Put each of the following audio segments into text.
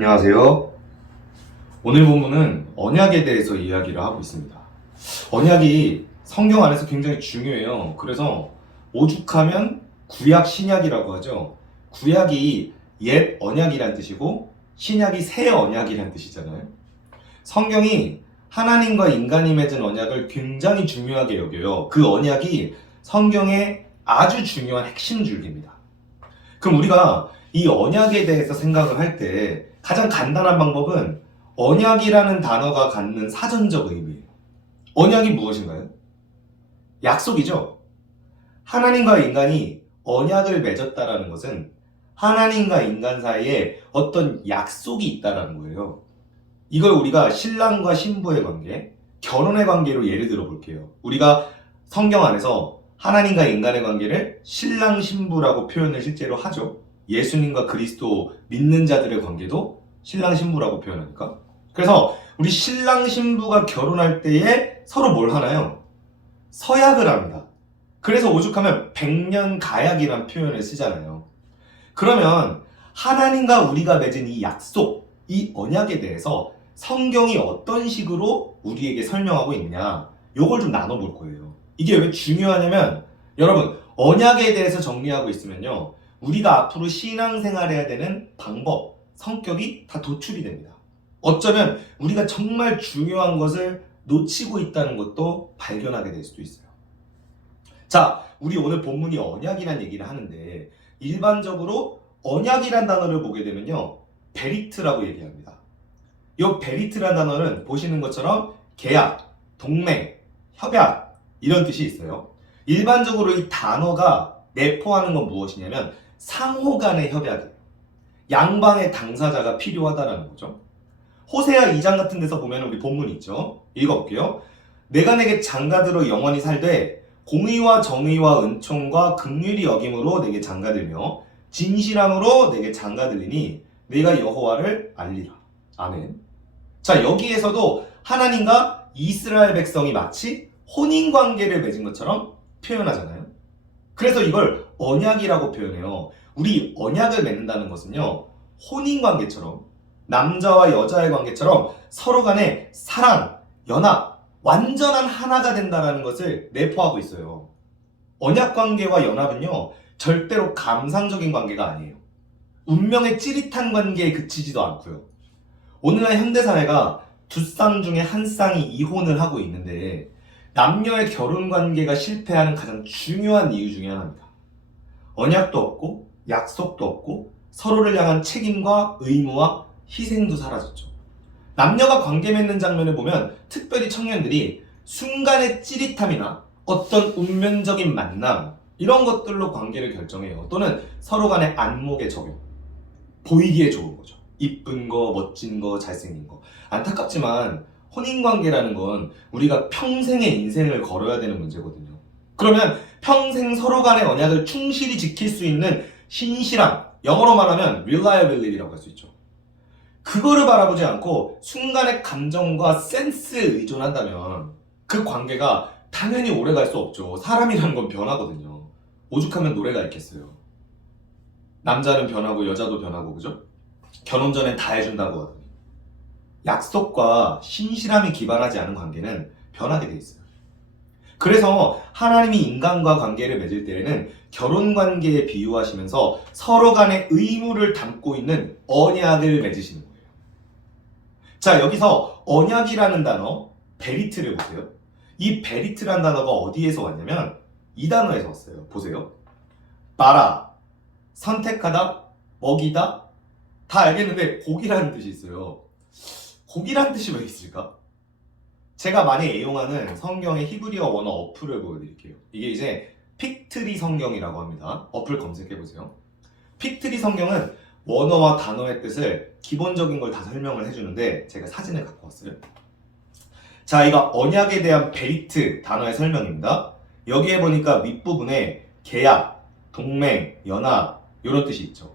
안녕하세요. 오늘 본문은 언약에 대해서 이야기를 하고 있습니다. 언약이 성경 안에서 굉장히 중요해요. 그래서 오죽하면 구약 신약이라고 하죠. 구약이 옛 언약이란 뜻이고 신약이 새 언약이란 뜻이잖아요. 성경이 하나님과 인간이 맺은 언약을 굉장히 중요하게 여겨요. 그 언약이 성경의 아주 중요한 핵심 줄기입니다. 그럼 우리가 이 언약에 대해서 생각을 할 때 가장 간단한 방법은 언약이라는 단어가 갖는 사전적 의미예요. 언약이 무엇인가요? 약속이죠. 하나님과 인간이 언약을 맺었다라는 것은 하나님과 인간 사이에 어떤 약속이 있다라는 거예요. 이걸 우리가 신랑과 신부의 관계, 결혼의 관계로 예를 들어 볼게요. 우리가 성경 안에서 하나님과 인간의 관계를 신랑 신부라고 표현을 실제로 하죠. 예수님과 그리스도 믿는 자들의 관계도 신랑 신부라고 표현하니까. 그래서 우리 신랑 신부가 결혼할 때에 서로 뭘 하나요? 서약을 합니다. 그래서 오죽하면 백년 가약이라는 표현을 쓰잖아요. 그러면 하나님과 우리가 맺은 이 약속, 이 언약에 대해서 성경이 어떤 식으로 우리에게 설명하고 있냐, 요걸 좀 나눠볼 거예요. 이게 왜 중요하냐면 여러분, 언약에 대해서 정리하고 있으면요, 우리가 앞으로 신앙생활해야 되는 방법, 성격이 다 도출이 됩니다. 어쩌면 우리가 정말 중요한 것을 놓치고 있다는 것도 발견하게 될 수도 있어요. 자, 우리 오늘 본문이 언약이란 얘기를 하는데 일반적으로 언약이란 단어를 보게 되면요, 베리트라고 얘기합니다. 이 베리트란 단어는 보시는 것처럼 계약, 동맹, 협약 이런 뜻이 있어요. 일반적으로 이 단어가 내포하는 건 무엇이냐면 상호 간의 협약이에요. 양방의 당사자가 필요하다는 거죠. 호세아 2장 같은 데서 보면 우리 본문이 있죠. 읽어볼게요. 내가 내게 장가들어 영원히 살되 공의와 정의와 은총과 긍휼히 여김으로 내게 장가들며 진실함으로 내게 장가들리니 내가 여호와를 알리라. 아멘. 자, 여기에서도 하나님과 이스라엘 백성이 마치 혼인관계를 맺은 것처럼 표현하잖아요. 그래서 이걸 언약이라고 표현해요. 우리 언약을 맺는다는 것은요, 혼인관계처럼, 남자와 여자의 관계처럼 서로 간에 사랑, 연합, 완전한 하나가 된다는 것을 내포하고 있어요. 언약관계와 연합은요, 절대로 감상적인 관계가 아니에요. 운명의 찌릿한 관계에 그치지도 않고요. 오늘날 현대사회가 두 쌍 중에 한 쌍이 이혼을 하고 있는데 남녀의 결혼관계가 실패하는 가장 중요한 이유 중에 하나입니다. 언약도 없고 약속도 없고 서로를 향한 책임과 의무와 희생도 사라졌죠. 남녀가 관계 맺는 장면을 보면 특별히 청년들이 순간의 찌릿함이나 어떤 운명적인 만남 이런 것들로 관계를 결정해요. 또는 서로 간의 안목의 적용, 보이기에 좋은 거죠. 이쁜 거, 멋진 거, 잘생긴 거. 안타깝지만 혼인관계라는 건 우리가 평생의 인생을 걸어야 되는 문제거든요. 그러면 평생 서로 간의 언약을 충실히 지킬 수 있는 신실함, 영어로 말하면 reliability라고 할 수 있죠. 그거를 바라보지 않고 순간의 감정과 센스에 의존한다면 그 관계가 당연히 오래 갈 수 없죠. 사람이라는 건 변하거든요. 오죽하면 노래가 있겠어요. 남자는 변하고 여자도 변하고, 그죠? 결혼 전엔 다 해준다고 하더니 약속과 신실함이 기반하지 않은 관계는 변하게 돼 있어요. 그래서 하나님이 인간과 관계를 맺을 때에는 결혼 관계에 비유하시면서 서로 간의 의무를 담고 있는 언약을 맺으시는 거예요. 자, 여기서 언약이라는 단어, 베리트를 보세요. 이 베리트란 단어가 어디에서 왔냐면 이 단어에서 왔어요. 보세요. 바라, 선택하다, 먹이다, 다 알겠는데 고기라는 뜻이 있어요. 고기라는 뜻이 왜 있을까? 제가 많이 애용하는 성경의 히브리어 원어 어플을 보여드릴게요. 이게 이제 픽트리 성경이라고 합니다. 어플 검색해보세요. 픽트리 성경은 원어와 단어의 뜻을 기본적인 걸 다 설명을 해주는데 제가 사진을 갖고 왔어요. 자, 이거 언약에 대한 베리트 단어의 설명입니다. 여기에 보니까 윗부분에 계약, 동맹, 연합 이런 뜻이 있죠.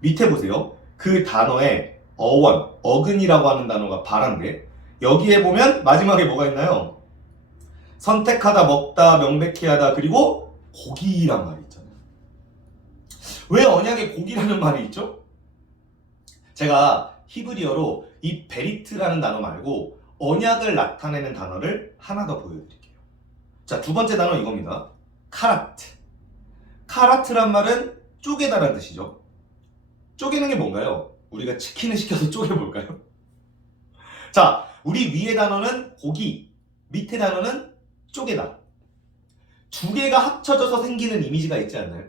밑에 보세요. 그 단어에 어원, 어근이라고 하는 단어가 바란데 여기에 보면 마지막에 뭐가 있나요? 선택하다, 먹다, 명백히 하다, 그리고 고기란 말이 있잖아요. 왜 언약에 고기라는 말이 있죠? 제가 히브리어로 이 베리트라는 단어 말고 언약을 나타내는 단어를 하나 더 보여드릴게요. 자, 두 번째 단어 이겁니다. 카라트. 카라트란 말은 쪼개다라는 뜻이죠. 쪼개는 게 뭔가요? 우리가 치킨을 시켜서 쪼개볼까요? 자, 우리 위의 단어는 고기, 밑에 단어는 쪼개다. 두 개가 합쳐져서 생기는 이미지가 있지 않나요?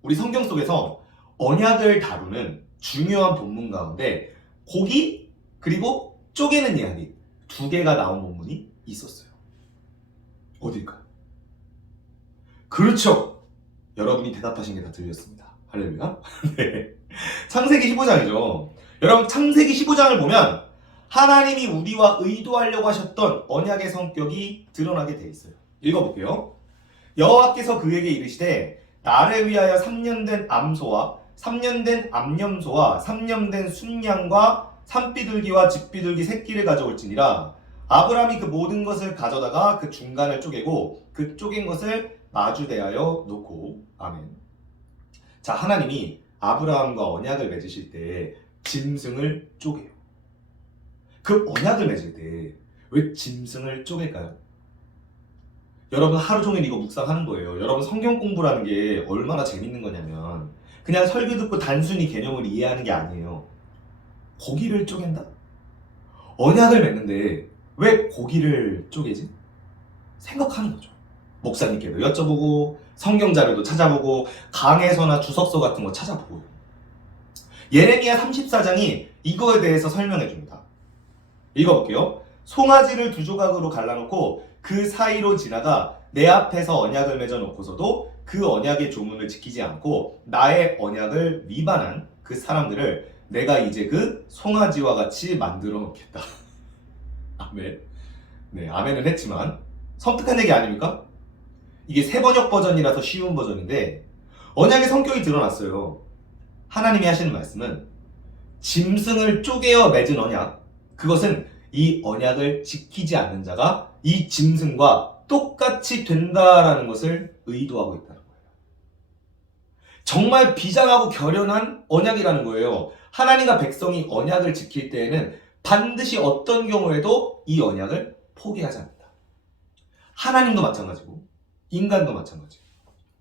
우리 성경 속에서 언약을 다루는 중요한 본문 가운데 고기 그리고 쪼개는 이야기 두 개가 나온 본문이 있었어요. 어딜까요? 그렇죠. 여러분이 대답하신 게 다 들렸습니다. 할렐루야. 네. 창세기 15장이죠. 여러분 창세기 15장을 보면 하나님이 우리와 의도하려고 하셨던 언약의 성격이 드러나게 돼 있어요. 읽어볼게요. 여호와께서 그에게 이르시되 나를 위하여 3년 된 암소와 3년 된 암염소와 3년 된 순양과 산비둘기와 집비둘기 새끼를 가져올지니라. 아브라함이 그 모든 것을 가져다가 그 중간을 쪼개고 그 쪼갠 것을 마주대하여 놓고. 아멘. 자, 하나님이 아브라함과 언약을 맺으실 때 짐승을 쪼개요. 그 언약을 맺을 때 왜 짐승을 쪼갤까요? 여러분 하루 종일 이거 묵상하는 거예요. 여러분 성경 공부라는 게 얼마나 재밌는 거냐면 그냥 설교 듣고 단순히 개념을 이해하는 게 아니에요. 고기를 쪼갠다? 언약을 맺는데 왜 고기를 쪼개지? 생각하는 거죠. 목사님께도 여쭤보고 성경 자료도 찾아보고 강해서나 주석서 같은 거 찾아보고. 예레미야 34장이 이거에 대해서 설명해 줍니다. 읽어볼게요. 송아지를 두 조각으로 갈라놓고 그 사이로 지나가 내 앞에서 언약을 맺어놓고서도 그 언약의 조문을 지키지 않고 나의 언약을 위반한 그 사람들을 내가 이제 그 송아지와 같이 만들어 놓겠다. 아멘. 네, 아멘은 했지만 섬뜩한 얘기 아닙니까? 이게 새번역 버전이라서 쉬운 버전인데 언약의 성격이 드러났어요. 하나님이 하시는 말씀은 짐승을 쪼개어 맺은 언약, 그것은 이 언약을 지키지 않는 자가 이 짐승과 똑같이 된다라는 것을 의도하고 있다는 거예요. 정말 비장하고 결연한 언약이라는 거예요. 하나님과 백성이 언약을 지킬 때에는 반드시 어떤 경우에도 이 언약을 포기하지 않는다. 하나님도 마찬가지고 인간도 마찬가지예요.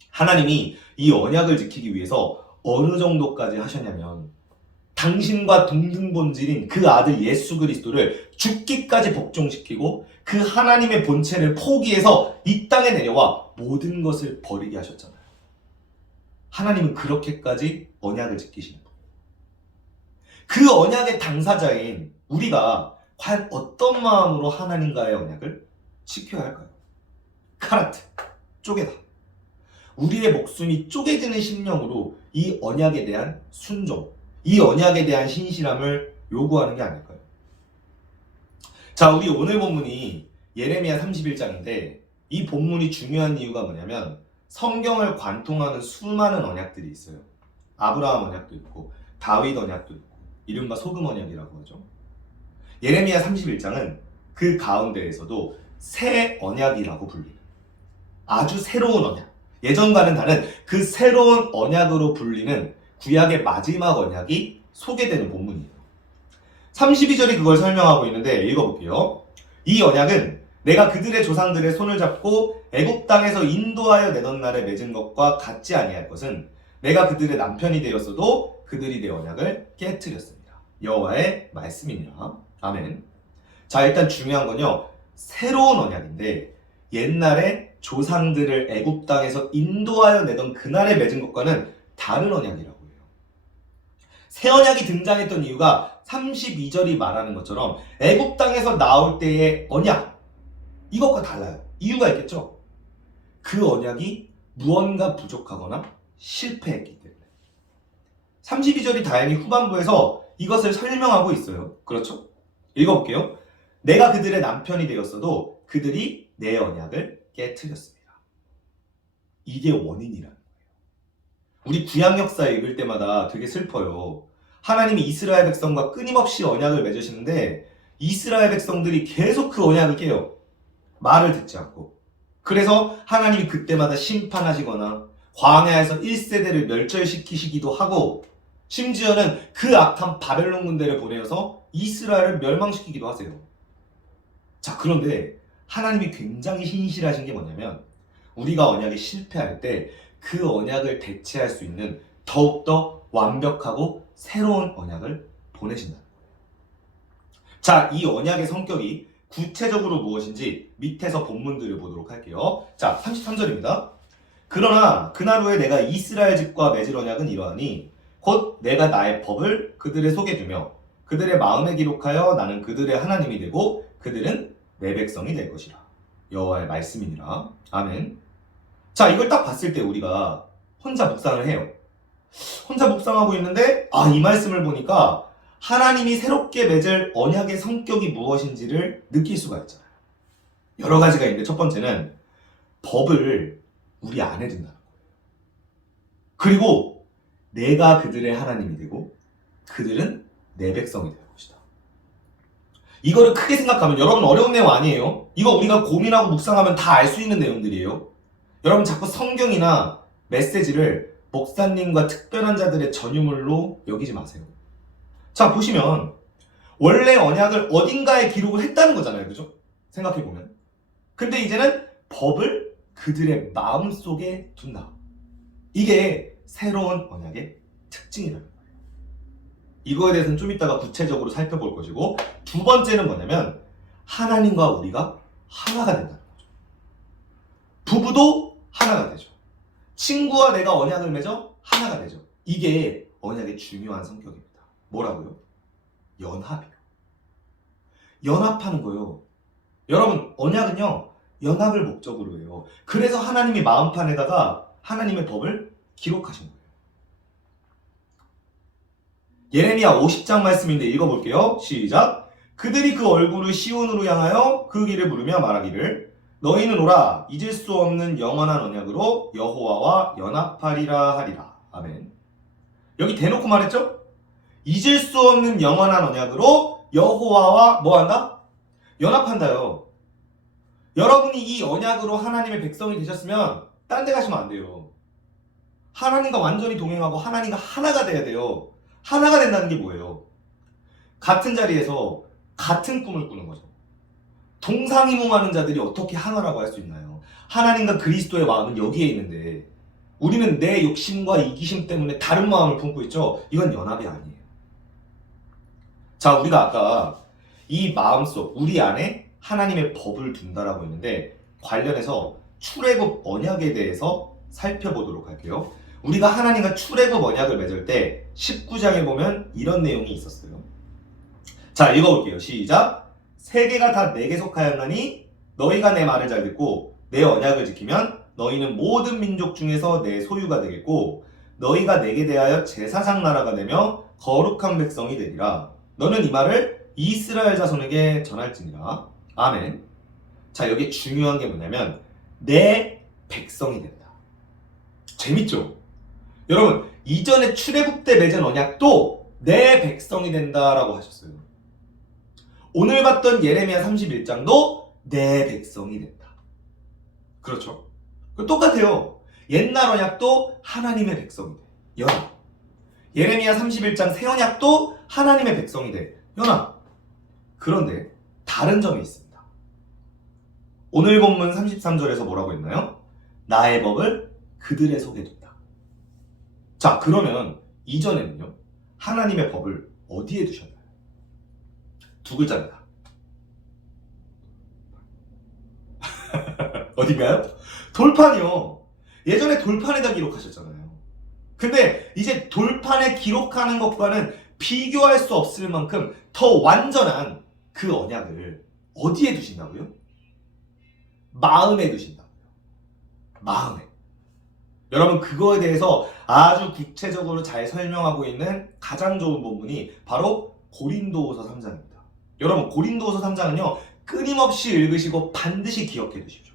하나님이 이 언약을 지키기 위해서 어느 정도까지 하셨냐면 당신과 동등 본질인 그 아들 예수 그리스도를 죽기까지 복종시키고 그 하나님의 본체를 포기해서 이 땅에 내려와 모든 것을 버리게 하셨잖아요. 하나님은 그렇게까지 언약을 지키시는 거예요. 그 언약의 당사자인 우리가 과연 어떤 마음으로 하나님과의 언약을 지켜야 할까요? 카라트, 쪼개다. 우리의 목숨이 쪼개지는 심령으로 이 언약에 대한 순종, 이 언약에 대한 신실함을 요구하는 게 아닐까요? 자, 우리 오늘 본문이 예레미야 31장인데 이 본문이 중요한 이유가 뭐냐면 성경을 관통하는 수많은 언약들이 있어요. 아브라함 언약도 있고 다윗 언약도 있고 이른바 소금 언약이라고 하죠. 예레미야 31장은 그 가운데에서도 새 언약이라고 불리는 아주 새로운 언약, 예전과는 다른 그 새로운 언약으로 불리는 구약의 마지막 언약이 소개되는 본문이에요. 32절이 그걸 설명하고 있는데 읽어볼게요. 이 언약은 내가 그들의 조상들의 손을 잡고 애굽 땅에서 인도하여 내던 날에 맺은 것과 같지 아니할 것은 내가 그들의 남편이 되었어도 그들이 내 언약을 깨트렸습니다. 여호와의 말씀이니라. 아멘. 자, 일단 중요한 건요. 새로운 언약인데 옛날에 조상들을 애굽 땅에서 인도하여 내던 그날에 맺은 것과는 다른 언약이라고 해요. 새 언약이 등장했던 이유가 32절이 말하는 것처럼 애굽 땅에서 나올 때의 언약, 이것과 달라요. 이유가 있겠죠? 그 언약이 무언가 부족하거나 실패했기 때문에. 32절이 다행히 후반부에서 이것을 설명하고 있어요. 그렇죠? 읽어볼게요. 내가 그들의 남편이 되었어도 그들이 내 언약을 깨트렸습니다. 이게 원인이라는 거예요. 우리 구약 역사 읽을 때마다 되게 슬퍼요. 하나님이 이스라엘 백성과 끊임없이 언약을 맺으시는데 이스라엘 백성들이 계속 그 언약을 깨요. 말을 듣지 않고. 그래서 하나님이 그때마다 심판하시거나 광야에서 1세대를 멸절시키시기도 하고 심지어는 그 악한 바벨론 군대를 보내어서 이스라엘을 멸망시키기도 하세요. 자, 그런데 하나님이 굉장히 신실하신 게 뭐냐면 우리가 언약에 실패할 때 그 언약을 대체할 수 있는 더욱더 완벽하고 새로운 언약을 보내신다. 자, 이 언약의 성격이 구체적으로 무엇인지 밑에서 본문들을 보도록 할게요. 자, 33절입니다. 그러나 그날 후에 내가 이스라엘 집과 맺을 언약은 이러하니 곧 내가 나의 법을 그들의 속에 두며 그들의 마음에 기록하여 나는 그들의 하나님이 되고 그들은 내 백성이 될 것이라. 여호와의 말씀이니라. 아멘. 자, 이걸 딱 봤을 때 우리가 혼자 묵상을 해요. 혼자 묵상하고 있는데 이 말씀을 보니까 하나님이 새롭게 맺을 언약의 성격이 무엇인지를 느낄 수가 있잖아요. 여러 가지가 있는데 첫 번째는 법을 우리 안에 둔다는 거예요. 그리고 내가 그들의 하나님이 되고 그들은 내 백성이 될 것이다. 이거를 크게 생각하면 여러분 어려운 내용 아니에요. 이거 우리가 고민하고 묵상하면 다 알 수 있는 내용들이에요. 여러분 자꾸 성경이나 메시지를 목사님과 특별한 자들의 전유물로 여기지 마세요. 자, 보시면 원래 언약을 어딘가에 기록을 했다는 거잖아요. 그죠? 생각해보면. 근데 이제는 법을 그들의 마음속에 둔다. 이게 새로운 언약의 특징이라는 거예요. 이거에 대해서는 좀 이따가 구체적으로 살펴볼 것이고, 두 번째는 뭐냐면 하나님과 우리가 하나가 된다는 거죠. 부부도 하나가 되죠. 친구와 내가 언약을 맺어 하나가 되죠. 이게 언약의 중요한 성격입니다. 뭐라고요? 연합이요. 연합하는 거요. 여러분, 언약은요, 연합을 목적으로 해요. 그래서 하나님이 마음판에다가 하나님의 법을 기록하신 거예요. 예레미야 50장 말씀인데 읽어볼게요. 시작. 그들이 그 얼굴을 시온으로 향하여 그 길을 부르며 말하기를 너희는 오라 잊을 수 없는 영원한 언약으로 여호와와 연합하리라 하리라. 아멘. 여기 대놓고 말했죠? 잊을 수 없는 영원한 언약으로 여호와와 뭐한다? 연합한다요. 여러분이 이 언약으로 하나님의 백성이 되셨으면 딴 데 가시면 안 돼요. 하나님과 완전히 동행하고 하나님과 하나가 돼야 돼요. 하나가 된다는 게 뭐예요? 같은 자리에서 같은 꿈을 꾸는 거죠. 동상이몽하는 자들이 어떻게 하나라고 할 수 있나요? 하나님과 그리스도의 마음은 여기에 있는데 우리는 내 욕심과 이기심 때문에 다른 마음을 품고 있죠. 이건 연합이 아니에요. 자, 우리가 아까 이 마음속 우리 안에 하나님의 법을 둔다라고 했는데 관련해서 출애굽 언약에 대해서 살펴보도록 할게요. 우리가 하나님과 출애굽 언약을 맺을 때 19장에 보면 이런 내용이 있었어요. 자, 읽어볼게요. 시작. 세계가 다 내게 속하였나니 너희가 내 말을 잘 듣고 내 언약을 지키면 너희는 모든 민족 중에서 내 소유가 되겠고 너희가 내게 대하여 제사장 나라가 되며 거룩한 백성이 되리라. 너는 이 말을 이스라엘 자손에게 전할지니라. 아멘. 자, 여기 중요한 게 뭐냐면 내 백성이 된다. 재밌죠? 여러분, 이전에 출애굽 때 맺은 언약도 내 백성이 된다라고 하셨어요. 오늘 봤던 예레미야 31장도 내 백성이 된다. 그렇죠? 똑같아요. 옛날 언약도 하나님의 백성이 돼. 연합. 예레미야 31장 새 언약도 하나님의 백성이 돼. 연합. 그런데 다른 점이 있습니다. 오늘 본문 33절에서 뭐라고 했나요? 나의 법을 그들의 속에 둔다. 자, 그러면 이전에는요, 하나님의 법을 어디에 두셨나요? 두 글자입니다. 어딘가요? 돌판이요. 예전에 돌판에다 기록하셨잖아요. 근데 이제 돌판에 기록하는 것과는 비교할 수 없을 만큼 더 완전한 그 언약을 어디에 두신다고요? 마음에 두신다고요. 마음에. 여러분, 그거에 대해서 아주 구체적으로 잘 설명하고 있는 가장 좋은 본문이 바로 고린도후서 3장입니다. 여러분, 고린도후서 3장은요, 끊임없이 읽으시고 반드시 기억해 두십시오.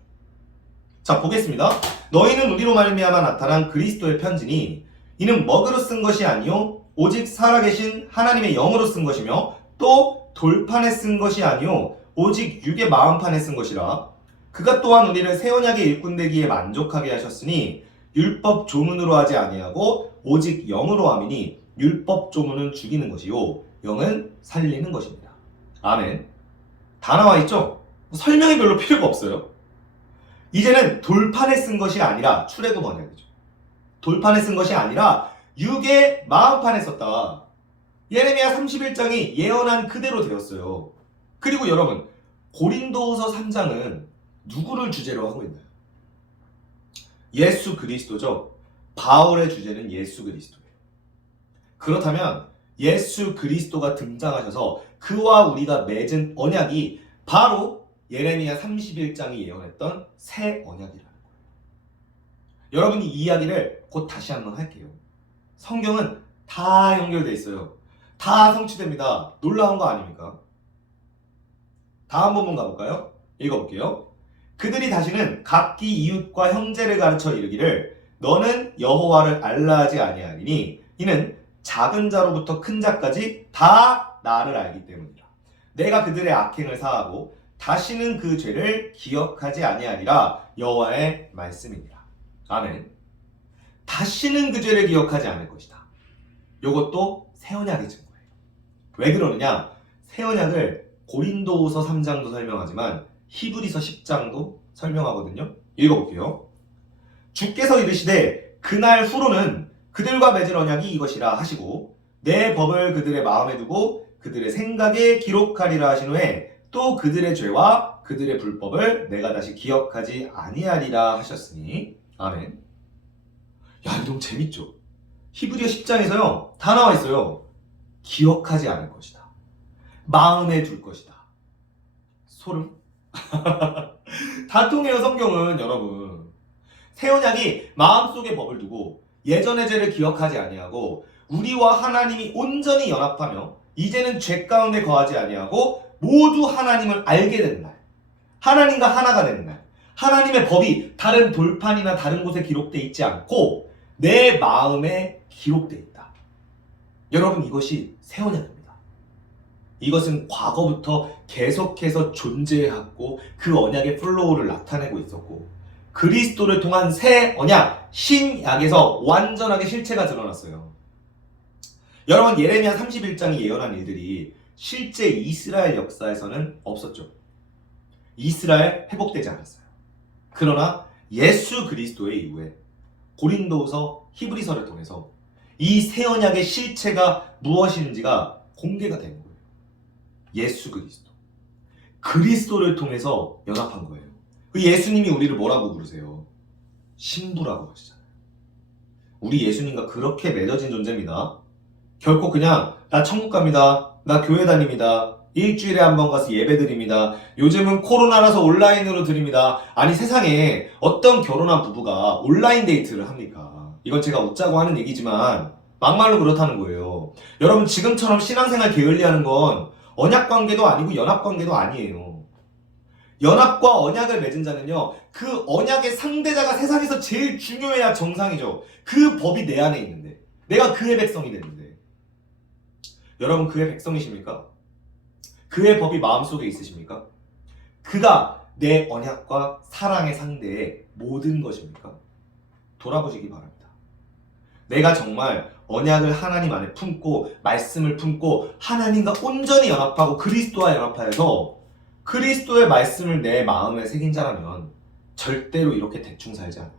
자, 보겠습니다. 너희는 우리로 말미암아 나타난 그리스도의 편지니 이는 먹으로 쓴 것이 아니요 오직 살아계신 하나님의 영으로 쓴 것이며 또 돌판에 쓴 것이 아니요 오직 육의 마음판에 쓴 것이라. 그가 또한 우리를 새 언약의 일꾼 되기에 만족하게 하셨으니 율법 조문으로 하지 아니하고 오직 영으로 함이니 율법 조문은 죽이는 것이요 영은 살리는 것입니다. 아멘. 다 나와 있죠? 설명이 별로 필요가 없어요. 이제는 돌판에 쓴 것이 아니라 출애굽 언약이죠. 돌판에 쓴 것이 아니라 육의 마음판에 썼다. 예레미야 31장이 예언한 그대로 되었어요. 그리고 여러분, 고린도후서 3장은 누구를 주제로 하고 있나요? 예수 그리스도죠. 바울의 주제는 예수 그리스도예요. 그렇다면 예수 그리스도가 등장하셔서 그와 우리가 맺은 언약이 바로 예레미야 31장이 예언했던 새 언약이라는 거예요. 여러분이 이 이야기를 곧 다시 한번 할게요. 성경은 다 연결돼 있어요. 다 성취됩니다. 놀라운 거 아닙니까? 다음 본문 가볼까요? 읽어볼게요. 그들이 다시는 각기 이웃과 형제를 가르쳐 이르기를 너는 여호와를 알라하지 아니하리니 이는 작은 자로부터 큰 자까지 다 나를 알기 때문이라. 내가 그들의 악행을 사하고 다시는 그 죄를 기억하지 아니하리라. 여호와의 말씀이니라. 아멘. 다시는 그 죄를 기억하지 않을 것이다. 이것도 새 언약의 증거예요. 왜 그러느냐? 새 언약을 고린도후서 3장도 설명하지만 히브리서 10장도 설명하거든요. 읽어볼게요. 주께서 이르시되 그날 후로는 그들과 맺은 언약이 이것이라 하시고 내 법을 그들의 마음에 두고 그들의 생각에 기록하리라 하신 후에 또 그들의 죄와 그들의 불법을 내가 다시 기억하지 아니하리라 하셨으니 아멘. 야, 이거 너무 재밌죠? 히브리서 10장에서요 다 나와 있어요. 기억하지 않을 것이다. 마음에 둘 것이다. 소름? 다 통해요. 성경은. 여러분, 새 언약이 마음속에 법을 두고 예전의 죄를 기억하지 아니하고 우리와 하나님이 온전히 연합하며 이제는 죄 가운데 거하지 아니하고 모두 하나님을 알게 되는 날, 하나님과 하나가 되는 날, 하나님의 법이 다른 돌판이나 다른 곳에 기록되어 있지 않고 내 마음에 기록되어 있다. 여러분, 이것이 새 언약입니다. 이것은 과거부터 계속해서 존재해왔고 그 언약의 플로우를 나타내고 있었고 그리스도를 통한 새 언약, 신약에서 완전하게 실체가 드러났어요. 여러분, 예레미야 31장이 예언한 일들이 실제 이스라엘 역사에서는 없었죠. 이스라엘 회복되지 않았어요. 그러나 예수 그리스도의 이후에 고린도후서, 히브리서를 통해서 이 새 언약의 실체가 무엇인지가 공개가 된 거예요. 예수 그리스도. 그리스도를 통해서 연합한 거예요. 그 예수님이 우리를 뭐라고 부르세요? 신부라고 하시잖아요. 우리 예수님과 그렇게 맺어진 존재입니다. 결코 그냥 나 천국 갑니다. 나 교회 다닙니다. 일주일에 한 번 가서 예배 드립니다. 요즘은 코로나라서 온라인으로 드립니다. 아니, 세상에 어떤 결혼한 부부가 온라인 데이트를 합니까? 이건 제가 웃자고 하는 얘기지만 막말로 그렇다는 거예요. 여러분, 지금처럼 신앙생활 게을리하는 건 언약관계도 아니고 연합관계도 아니에요. 연합과 언약을 맺은 자는요, 그 언약의 상대자가 세상에서 제일 중요해야 정상이죠. 그 법이 내 안에 있는데, 내가 그의 백성이 되는데. 여러분, 그의 백성이십니까? 그의 법이 마음속에 있으십니까? 그가 내 언약과 사랑의 상대의 모든 것입니까? 돌아보시기 바랍니다. 내가 정말 언약을 하나님 안에 품고 말씀을 품고 하나님과 온전히 연합하고 그리스도와 연합하여서 그리스도의 말씀을 내 마음에 새긴 자라면 절대로 이렇게 대충 살지 않아요.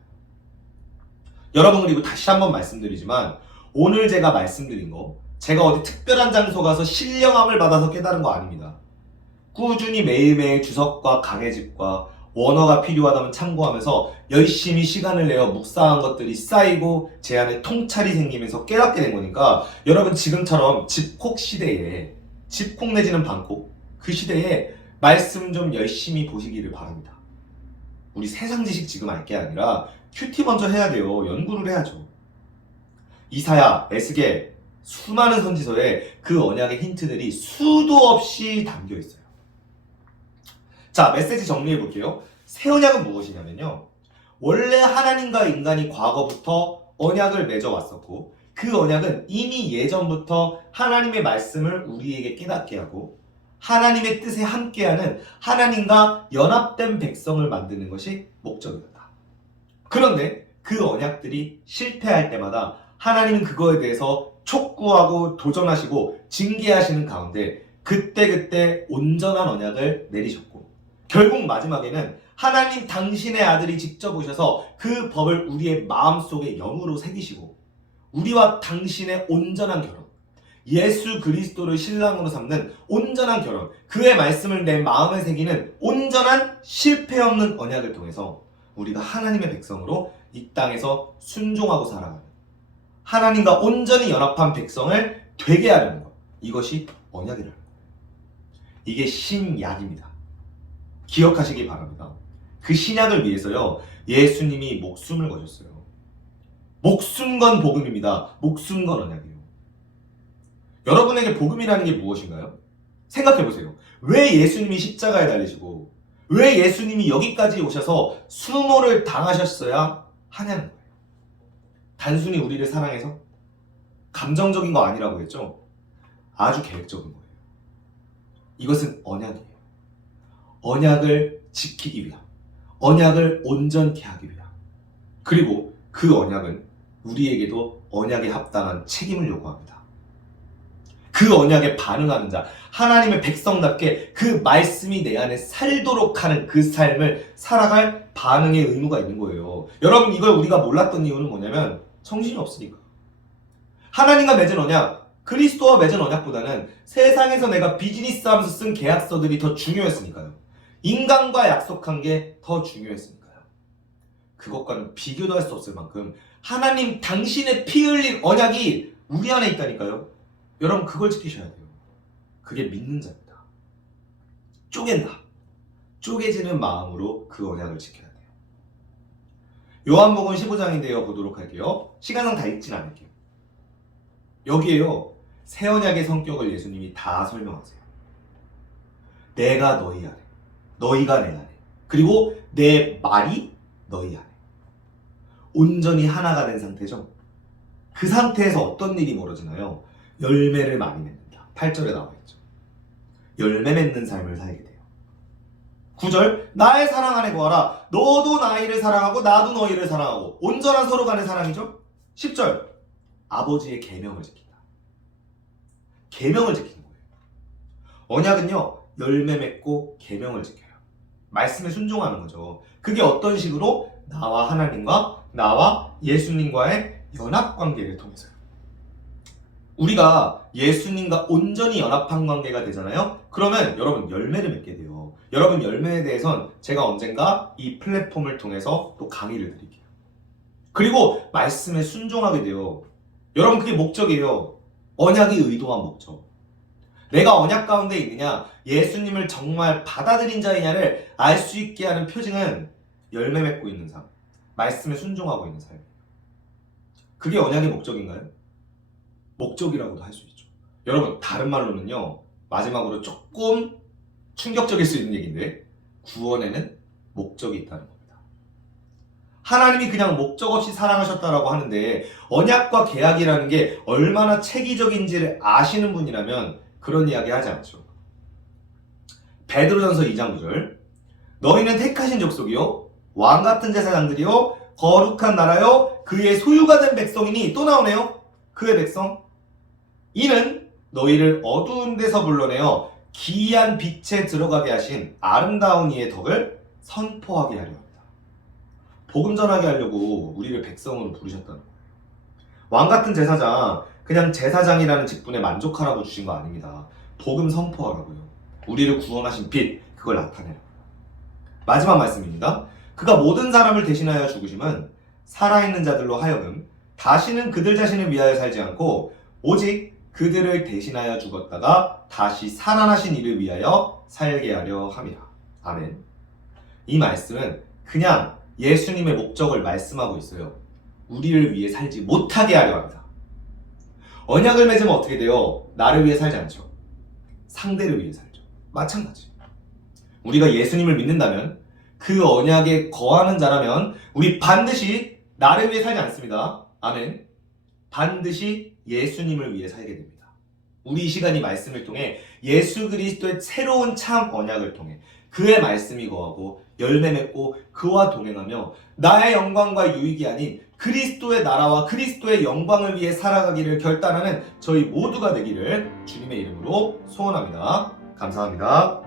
여러분, 그리고 다시 한번 말씀드리지만 오늘 제가 말씀드린 거 제가 어디 특별한 장소 가서 신령함을 받아서 깨달은 거 아닙니다. 꾸준히 매일매일 주석과 강해집과 원어가 필요하다면 참고하면서 열심히 시간을 내어 묵상한 것들이 쌓이고 제 안에 통찰이 생기면서 깨닫게 된 거니까 여러분, 지금처럼 집콕 시대에, 집콕 내지는 방콕, 그 시대에 말씀 좀 열심히 보시기를 바랍니다. 우리 세상 지식 지금 알 게 아니라 큐티 먼저 해야 돼요. 연구를 해야죠. 이사야, 에스겔, 수많은 선지서에 그 언약의 힌트들이 수도 없이 담겨 있어요. 자, 메시지 정리해 볼게요. 새 언약은 무엇이냐면요, 원래 하나님과 인간이 과거부터 언약을 맺어 왔었고 그 언약은 이미 예전부터 하나님의 말씀을 우리에게 깨닫게 하고 하나님의 뜻에 함께하는 하나님과 연합된 백성을 만드는 것이 목적이었다. 그런데 그 언약들이 실패할 때마다 하나님은 그거에 대해서 촉구하고 도전하시고 징계하시는 가운데 그때그때 온전한 언약을 내리셨고, 결국 마지막에는 하나님 당신의 아들이 직접 오셔서 그 법을 우리의 마음속에 영으로 새기시고 우리와 당신의 온전한 결혼, 예수 그리스도를 신랑으로 삼는 온전한 결혼, 그의 말씀을 내 마음에 새기는 온전한 실패 없는 언약을 통해서 우리가 하나님의 백성으로 이 땅에서 순종하고 살아가는, 하나님과 온전히 연합한 백성을 되게 하려는 것, 이것이 언약이라는 것. 이게 신약입니다. 기억하시기 바랍니다. 그 신약을 위해서요, 예수님이 목숨을 거셨어요. 목숨 건 복음입니다. 목숨 건 언약이에요. 여러분에게 복음이라는 게 무엇인가요? 생각해보세요. 왜 예수님이 십자가에 달리시고 왜 예수님이 여기까지 오셔서 수모를 당하셨어야 하냐는 거예요. 단순히 우리를 사랑해서? 감정적인 거 아니라고 했죠? 아주 계획적인 거예요. 이것은 언약이에요. 언약을 지키기 위함, 언약을 온전케 하기 위함, 그리고 그 언약은 우리에게도 언약에 합당한 책임을 요구합니다. 그 언약에 반응하는 자, 하나님의 백성답게 그 말씀이 내 안에 살도록 하는 그 삶을 살아갈 반응의 의무가 있는 거예요. 여러분, 이걸 우리가 몰랐던 이유는 뭐냐면 정신이 없으니까. 하나님과 맺은 언약, 그리스도와 맺은 언약보다는 세상에서 내가 비즈니스 하면서 쓴 계약서들이 더 중요했으니까요. 인간과 약속한 게 더 중요했으니까요. 그것과는 비교도 할 수 없을 만큼 하나님 당신의 피 흘린 언약이 우리 안에 있다니까요. 여러분, 그걸 지키셔야 돼요. 그게 믿는 자입니다. 쪼갠다. 쪼개지는 마음으로 그 언약을 지켜야 돼요. 요한복음 15장인데요. 보도록 할게요. 시간상 다 읽진 않을게요. 여기에요, 새 언약의 성격을 예수님이 다 설명하세요. 내가 너희 안에, 너희가 내 안에, 그리고 내 말이 너희 안에. 온전히 하나가 된 상태죠. 그 상태에서 어떤 일이 벌어지나요? 열매를 많이 맺는다. 8절에 나와 있죠. 열매 맺는 삶을 살게 돼요. 9절, 나의 사랑 안에 거하라. 너도 나이를 사랑하고 나도 너희를 사랑하고. 온전한 서로 간의 사랑이죠. 10절, 아버지의 계명을 지킨다. 계명을 지키는 거예요. 언약은요, 열매 맺고 계명을 지켜요. 말씀에 순종하는 거죠. 그게 어떤 식으로? 나와 하나님과 나와 예수님과의 연합관계를 통해서요. 우리가 예수님과 온전히 연합한 관계가 되잖아요. 그러면 여러분 열매를 맺게 돼요. 여러분 열매에 대해선 제가 언젠가 이 플랫폼을 통해서 또 강의를 드릴게요. 그리고 말씀에 순종하게 돼요. 여러분, 그게 목적이에요. 언약이 의도한 목적. 내가 언약 가운데 있느냐, 예수님을 정말 받아들인 자이냐를 알 수 있게 하는 표징은 열매 맺고 있는 삶, 말씀에 순종하고 있는 삶이에요. 그게 언약의 목적인가요? 목적이라고도 할 수 있죠. 여러분, 다른 말로는요, 마지막으로 조금 충격적일 수 있는 얘기인데, 구원에는 목적이 있다는 겁니다. 하나님이 그냥 목적 없이 사랑하셨다라고 하는데, 언약과 계약이라는 게 얼마나 체계적인지를 아시는 분이라면 그런 이야기 하지 않죠. 베드로전서 2장 9절, 너희는 택하신 족속이요 왕같은 제사장들이요 거룩한 나라요 그의 소유가 된 백성이니, 또 나오네요. 그의 백성. 이는 너희를 어두운 데서 불러내어 기이한 빛에 들어가게 하신 아름다운 이의 덕을 선포하게 하려 합니다. 복음 전하게 하려고 우리를 백성으로 부르셨다는 거예요. 왕같은 제사장, 그냥 제사장이라는 직분에 만족하라고 주신 거 아닙니다. 복음 선포하라고요. 우리를 구원하신 빛, 그걸 나타내라고요. 마지막 말씀입니다. 그가 모든 사람을 대신하여 죽으심은 살아있는 자들로 하여금 다시는 그들 자신을 위하여 살지 않고 오직 그들을 대신하여 죽었다가 다시 살아나신 이를 위하여 살게 하려 함이라. 아멘. 이 말씀은 그냥 예수님의 목적을 말씀하고 있어요. 우리를 위해 살지 못하게 하려 합니다. 언약을 맺으면 어떻게 돼요? 나를 위해 살지 않죠. 상대를 위해 살죠. 마찬가지. 우리가 예수님을 믿는다면, 그 언약에 거하는 자라면 우리 반드시 나를 위해 살지 않습니다. 아멘. 반드시 예수님을 위해 살게 됩니다. 우리 이 시간 이 말씀을 통해 예수 그리스도의 새로운 참 언약을 통해 그의 말씀이 거하고 열매 맺고 그와 동행하며 나의 영광과 유익이 아닌 그리스도의 나라와 그리스도의 영광을 위해 살아가기를 결단하는 저희 모두가 되기를 주님의 이름으로 소원합니다. 감사합니다.